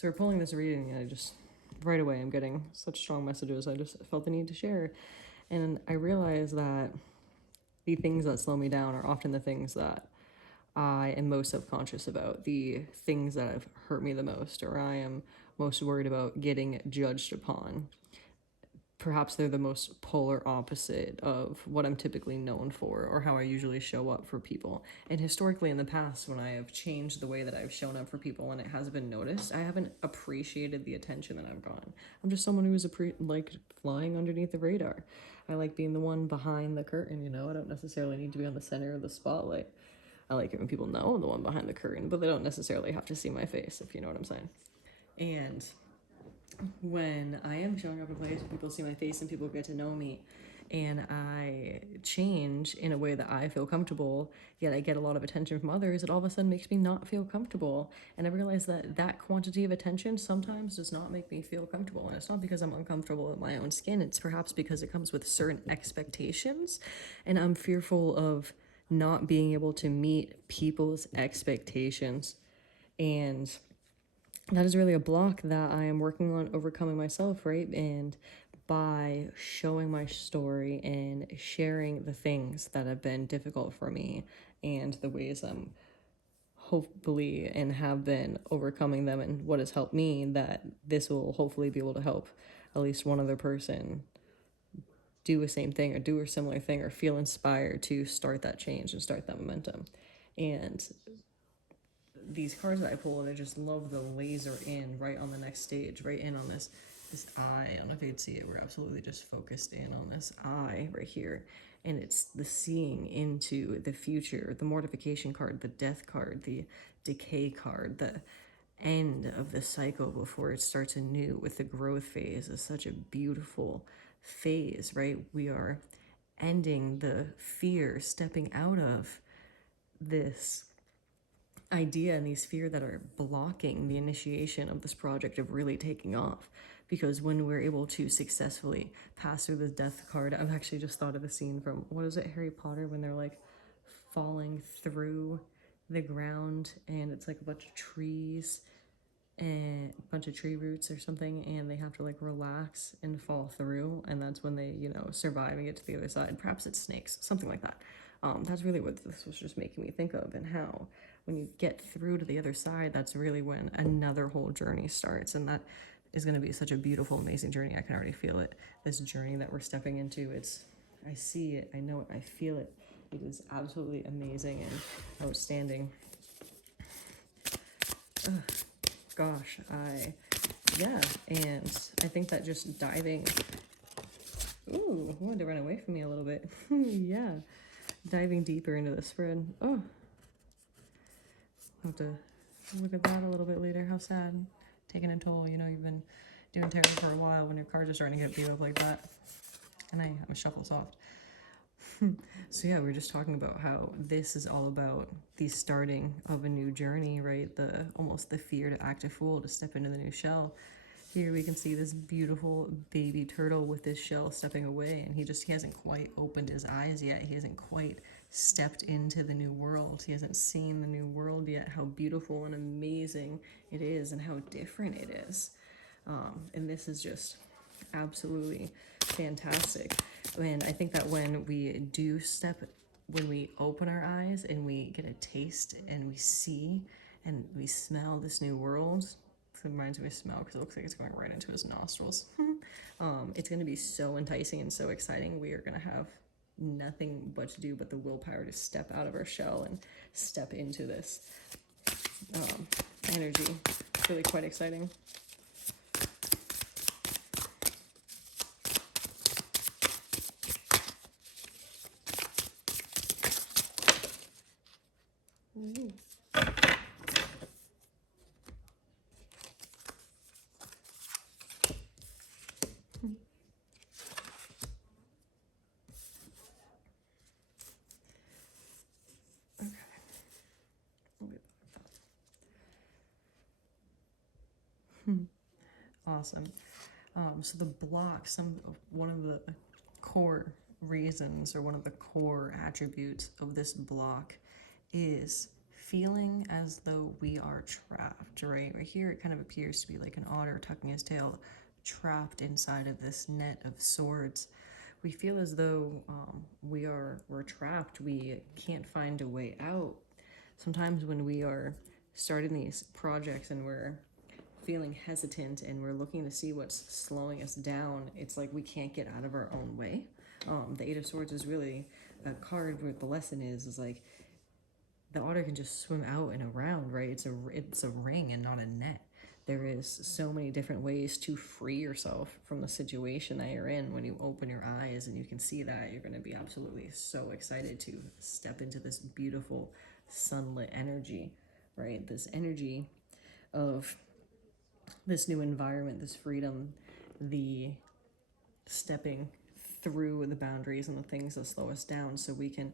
So we're pulling this reading, and I just, right away, I'm getting such strong messages. I just felt the need to share. And I realized that the things that slow me down are often the things that I am most subconscious about, the things that have hurt me the most, or I am most worried about getting judged upon. Perhaps they're the most polar opposite of what I'm typically known for or how I usually show up for people. And historically in the past, when I have changed the way that I've shown up for people and it has been noticed, I haven't appreciated the attention that I've gotten. I'm just someone who is like flying underneath the radar. I like being the one behind the curtain, you know? I don't necessarily need to be on the center of the spotlight. I like it when people know I'm the one behind the curtain, but they don't necessarily have to see my face, if you know what I'm saying. And when I am showing up in places, people see my face and people get to know me, and I change in a way that I feel comfortable, yet I get a lot of attention from others, it all of a sudden makes me not feel comfortable. And I realize that that quantity of attention sometimes does not make me feel comfortable. And it's not because I'm uncomfortable in my own skin, it's perhaps because it comes with certain expectations. And I'm fearful of not being able to meet people's expectations. And that is really a block that I am working on overcoming myself, right? And by showing my story and sharing the things that have been difficult for me and the ways I'm hopefully and have been overcoming them and what has helped me, that this will hopefully be able to help at least one other person do a same thing or do a similar thing or feel inspired to start that change and start that momentum. And these cards that I pulled, I just love the laser in right on the next stage, right in on this eye. I don't know if you'd see it. We're absolutely just focused in on this eye right here. And it's the seeing into the future, the mortification card, the death card, the decay card, the end of the cycle before it starts anew with the growth phase is such a beautiful phase, right? We are ending the fear, stepping out of this idea and these fear that are blocking the initiation of this project of really taking off. Because when we're able to successfully pass through the death card, I've actually just thought of a scene from, what is it, Harry Potter, when they're like falling through the ground and it's like a bunch of trees and a bunch of tree roots or something, and they have to like relax and fall through, and that's when they, you know, survive and get to the other side. Perhaps it's snakes, something like that. That's really what this was just making me think of, and how when you get through to the other side, that's really when another whole journey starts. And that is going to be such a beautiful, amazing journey. I can already feel it. This journey that we're stepping into, I see it, I know it, I feel it. It is absolutely amazing and outstanding. Ugh, gosh, yeah, and I think that just diving, ooh, I wanted to run away from me a little bit. Yeah, diving deeper into the spread. Oh, I'll have to look at that a little bit later. How sad. Taking a toll, you know, you've been doing tarot for a while when your cards are starting to get beat up like that. And I'm a shuffle soft. So yeah, we were just talking about how this is all about the starting of a new journey, right? The almost the fear to act a fool, to step into the new shell. Here we can see this beautiful baby turtle with his shell stepping away, and he hasn't quite opened his eyes yet. He hasn't quite stepped into the new world. He hasn't seen the new world yet, how beautiful and amazing it is and how different it is. And this is just absolutely fantastic. And I think that when we when we open our eyes and we get a taste and we see and we smell this new world, it reminds me of smell because it looks like it's going right into his nostrils. It's going to be so enticing and so exciting. We are going to have nothing but to do but the willpower to step out of our shell and step into this energy. It's really quite exciting. Ooh. Awesome. So the block, one of the core reasons or one of the core attributes of this block is feeling as though we are trapped, right? Right here, it kind of appears to be like an otter tucking his tail, trapped inside of this net of swords. We feel as though we're trapped. We can't find a way out. Sometimes when we are starting these projects and we're feeling hesitant and we're looking to see what's slowing us down, it's like we can't get out of our own way. The Eight of Swords is really a card where the lesson is like the otter can just swim out and around, right? It's a ring and not a net. There is so many different ways to free yourself from the situation that you're in. When you open your eyes and you can see that, you're going to be absolutely so excited to step into this beautiful sunlit energy, right? This energy of this new environment, this freedom, the stepping through the boundaries and the things that slow us down so we can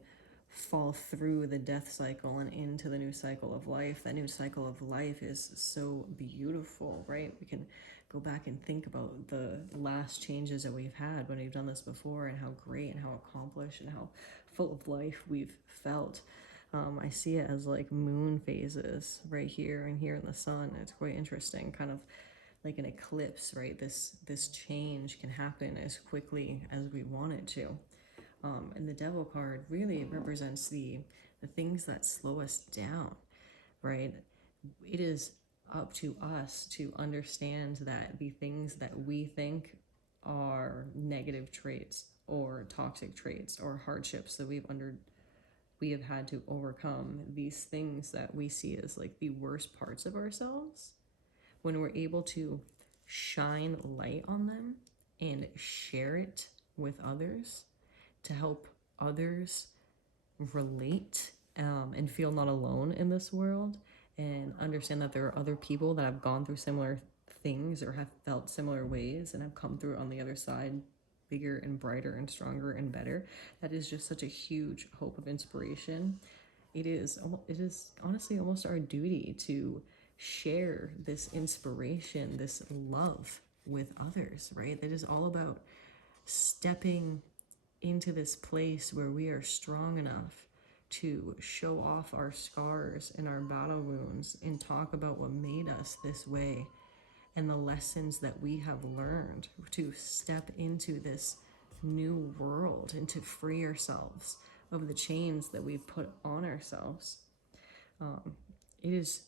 fall through the death cycle and into the new cycle of life. That new cycle of life is so beautiful, right? We can go back and think about the last changes that we've had when we've done this before and how great and how accomplished and how full of life we've felt. I see it as like moon phases right here and here in the sun. It's quite interesting, kind of like an eclipse, right? This change can happen as quickly as we want it to. And the Devil card really represents the things that slow us down, right? It is up to us to understand that the things that we think are negative traits or toxic traits or hardships that we have had to overcome, these things that we see as like the worst parts of ourselves, when we're able to shine light on them and share it with others to help others relate and feel not alone in this world, and understand that there are other people that have gone through similar things or have felt similar ways and have come through on the other side bigger and brighter and stronger and better. That is just such a huge hope of inspiration. It is honestly almost our duty to share this inspiration, this love with others, right? That is all about stepping into this place where we are strong enough to show off our scars and our battle wounds and talk about what made us this way and the lessons that we have learned to step into this new world and to free ourselves of the chains that we've put on ourselves. It is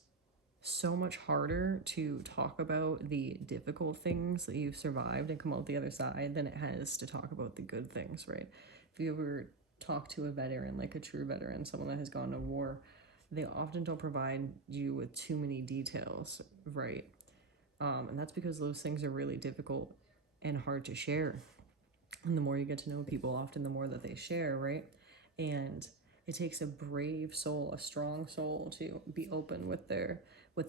so much harder to talk about the difficult things that you've survived and come out the other side than it has to talk about the good things, right? If you ever talk to a veteran, like a true veteran, someone that has gone to war, they often don't provide you with too many details, right? And that's because those things are really difficult and hard to share. And the more you get to know people, often the more that they share, right? And it takes a brave soul, a strong soul, to be open with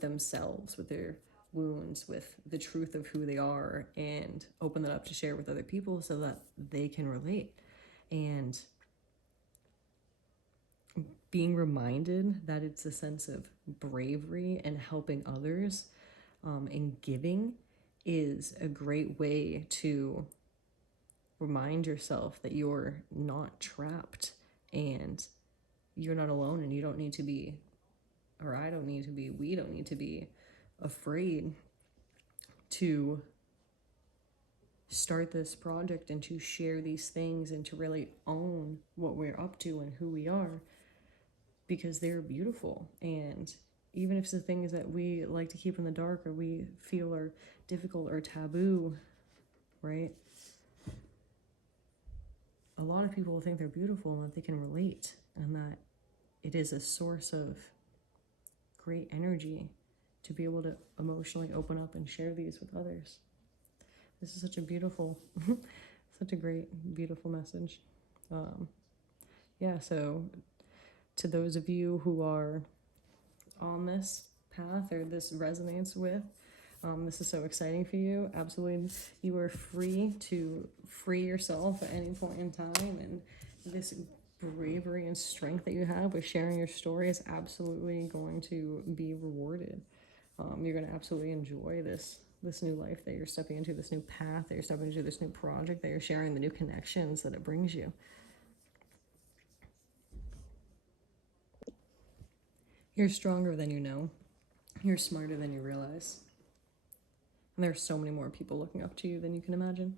themselves, with their wounds, with the truth of who they are, and open that up to share with other people so that they can relate. And being reminded that it's a sense of bravery and helping others and giving is a great way to remind yourself that you're not trapped and you're not alone, and you don't need to be, or I don't need to be, we don't need to be afraid to start this project and to share these things and to really own what we're up to and who we are, because they're beautiful. And even if it's the things that we like to keep in the dark or we feel are difficult or taboo, right? A lot of people think they're beautiful and that they can relate, and that it is a source of great energy to be able to emotionally open up and share these with others. This is such a beautiful, such a great, beautiful message. So to those of you who are on this path or this resonates with, this is so exciting for you. Absolutely, you are free to free yourself at any point in time, and this bravery and strength that you have with sharing your story is absolutely going to be rewarded. You're going to absolutely enjoy this new life that you're stepping into, this new path that you're stepping into, this new project that you're sharing, the new connections that it brings you. You're stronger than you know. You're smarter than you realize. And there are so many more people looking up to you than you can imagine.